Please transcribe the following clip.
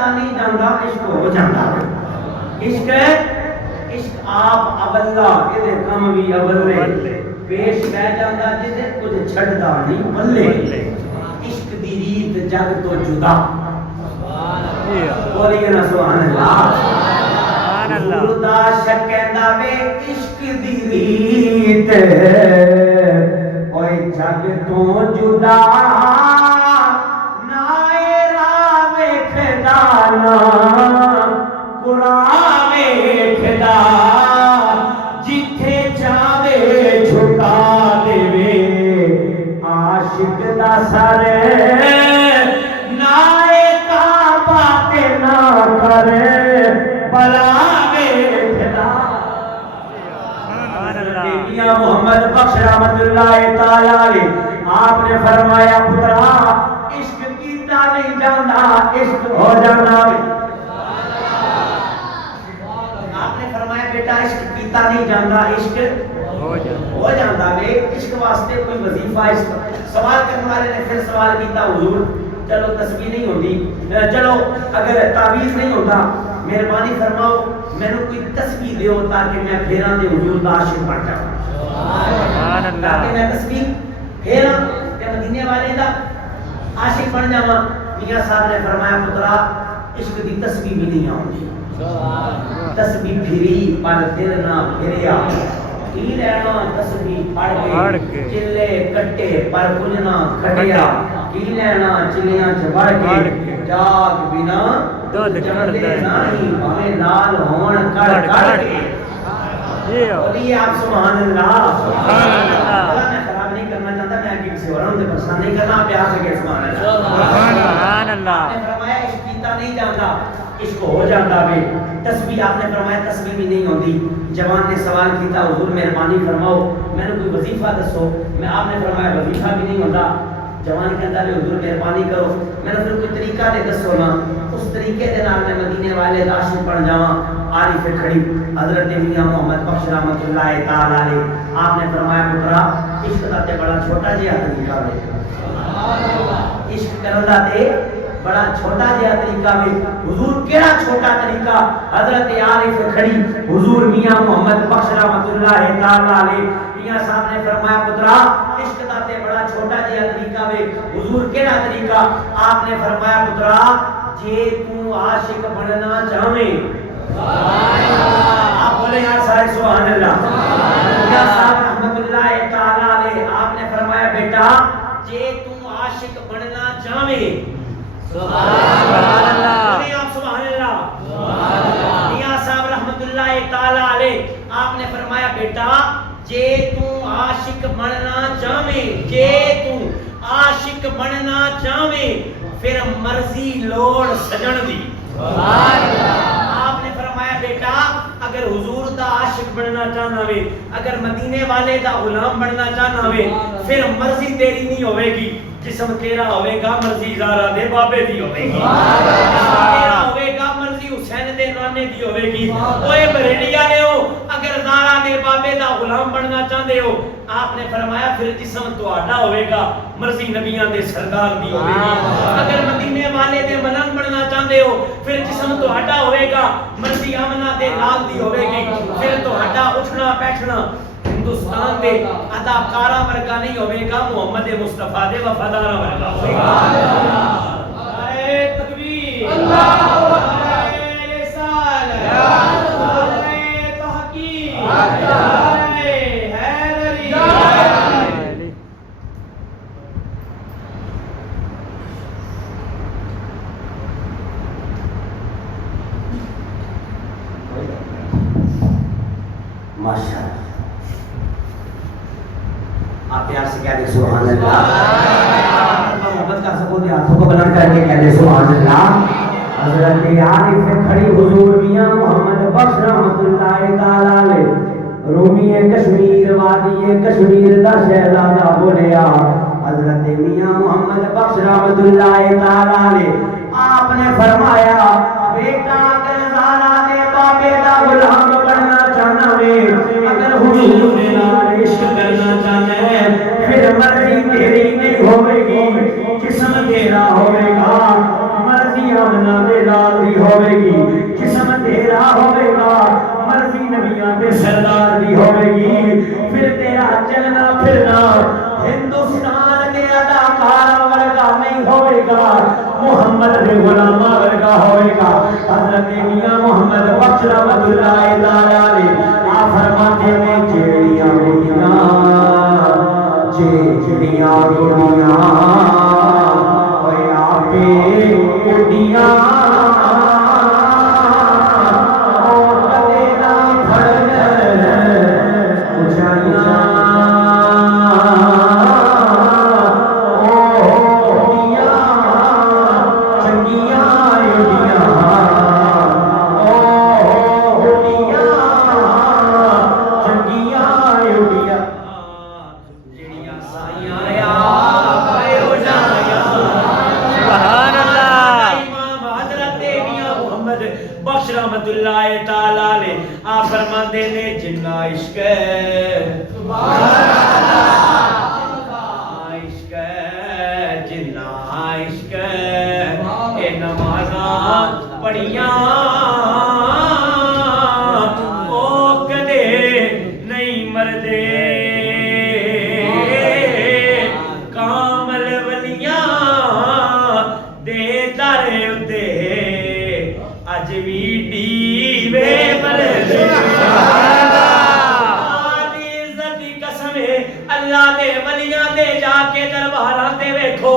کیتا نہیں جاندا عشق ہو جاندا عشق عشق آپ ابلا یہ کم بھی ابلے پیش رہ جاندا جے کچھ چھڑدا نہیں بلے عشق دی ریت جگ تو جدا بولیے نا سبحان اللہ سبحان اللہ خدا شکیندا وے عشق دی ریت اوے جگ تو جدا نائے راہ ویکھدا نا قرآن ویکھدا جتھے جاوے جھکا دے عاشق دا سر نائے کعبہ تے نہ کرے بلا ویکھدا میاں محمد بخش رحمت اللہ تعالی علیہ آپ نے فرمایا پترا عشق کیتا نہیں جاندا عشق ہو جانا آپ نے فرمایا بیٹا عشق کیتا نہیں جاندا عشق ہو جاندا وے عشق واسطے کوئی وظیفہ سوال کرنے والے نے پھر سوال کیتا حضور چلو تسبیح نہیں ہوندی چلو اگر تعویذ نہیں ہوندا مہربانی فرماؤ میں کوئی تسبیح دیو تاکہ میں پھیراں دے حضور دا عاشق بن جاواں سبحان اللہ تاکہ میں تسبیح پھیراں تے مدینے والے دا عاشق بن جاواں میاں صاحب نے فرمایا پترا عشق دی تسبیح بھی نہیں آوندی تسبیح پھری پر دل نہ پھریا کی لینا تسبیح پڑھ کے چلے کٹے پر کچھ نہ کھٹیا کی لینا چلیاں چ بڑھ کے جاگ بنا دودھ چڑھتے نہیں ہمیں لال ہون کڑ کڑ کے بولیے آپ سبحان اللہ سبحان اللہ میں خراب نہیں کرنا چاہتا میں آگے کسی اور سے پریشان نہیں کرنا پیار سے کہ سبحان اللہ سبحان اللہ آپ نے فرمایا عشق کیتا نہیں جاندا عشق ہو جاندا وے تسبیح آپ نے فرمایا تسبیح بھی نہیں ہوندی جوان نے سوال کیتا حضور مہربانی فرماؤ میں نے کوئی وظیفہ دسو میں آپ نے فرمایا وظیفہ بھی نہیں ہوندا جوان کہتا ہے حضور مہربانی کرو میں نے پھر کوئی طریقہ دے دسو نا اس طریقے دے نال میں مدینے والے عاشق بن جاواں عارف کھڑی حضرت میاں محمد بخش رحمت اللہ تعالی علیہ آپ نے فرمایا پترا عشق دا تے بڑا چھوٹا جہا طریقہ ہے سبحان اللہ عشق کرن دا تے بڑا چھوٹا جہا طریقہ ہے حضور کیڑا چھوٹا طریقہ حضرت عارف کھڑی حضور میاں محمد بخش رحمت اللہ تعالی علیہ میاں صاحب نے فرمایا پترا عشق دا تے بڑا چھوٹا جہا طریقہ ہے حضور کیڑا طریقہ آپ نے فرمایا پترا جے تو عاشق بننا چاہے سبحان اللہ آپ بولے یار سارے سبحان اللہ میاں صاحب رحمت اللہ تعالی علیہ آپ نے فرمایا بیٹا جے تو عاشق بننا چاہے سبحان اللہ بولے آپ سبحان اللہ سبحان اللہ میاں صاحب رحمت اللہ تعالی علیہ آپ نے فرمایا بیٹا جے تو عاشق بننا چاہے جے تو عاشق بننا چاہے پھر مرضی لوڑ سجن دی سبحان اللہ آپ نے فرمایا بیٹا اگر حضور دا عاشق بننا چاہنا ہوئے اگر مدینے والے دا غلام بننا چاہنا ہوئے پھر مرضی تیری نہیں ہوئے گی جسم تیرا ہوئے گا مرضی زارا دے بابے دی ہوئے گی تیرا ہوئے گا مرضی حسین دے نانے دی ہوئے گی اوے بریڈیا نے ہو اگر زارا دے بابے دا غلام بننا چاہتے ہو آپ نے فرمایا پھر جسم تو آڈا ہوئے گا مرضی نبیان دے سردار دی ہوئے گی اگر مدینے والے دے ملنگ بننا چاہتے ہو پھر جسم تو آڈا ہوئے گا مرضی آمنہ دے لال دی ہوئے گی پھر تو آڈا اٹھنا بیٹھنا ہندوستان دے اداکارہ ورگا نہیں ہوئے گا محمد مصطفیٰ دے وفادارہ ورگا ہوئے گا نعرہ تکبیر نعرہ رسالت نعرہ تحقیق نعرہ حیدری ماشاءاللہ آپ پیار سے کہہ دیں سبحان اللہ محبت کا ثبوت ہاتھوں کو بلند کر کے کہہ دیں سبحان اللہ حضرت عارف کھڑی حضور میاں محمد بخش رحمت اللہ تعالی علیہ رومی کشمیر وادی کشمیر دا شہزادہ بولیا حضرت میاں محمد بخش رحمت اللہ تعالی علیہ آپ نے فرمایا بیٹا اگر زارا دے بابے دا غلام بننا چاہنا ہے اگر حضور دے نال عشق کرنا چاہنا ہے پھر مرضی تیری نہیں ہوئے گی جسم تیرا ہوئے گا مرضی آمنہ دے لال گا محمد دے غلاماں ورگا ہوئے گا حضرت میاں محمد بخش رحمت اللہ تعالی علیہ آپ فرماتے ہیں جیڑیاں گوڑیاں اوے آپے گوڑیاں بخش رحمت اللہ تعالی علیہ آپ فرماتے نے جنہ عشق عشق جنہ عشق اے نمازاں پڑھیاں او کدے نہیں مردے کامل ولیاں دے در اتے اج بھی ڈیوے بلدے عزت دی قسم ہے اللہ دے ولیاں دے جا کے درباراں تے ویکھو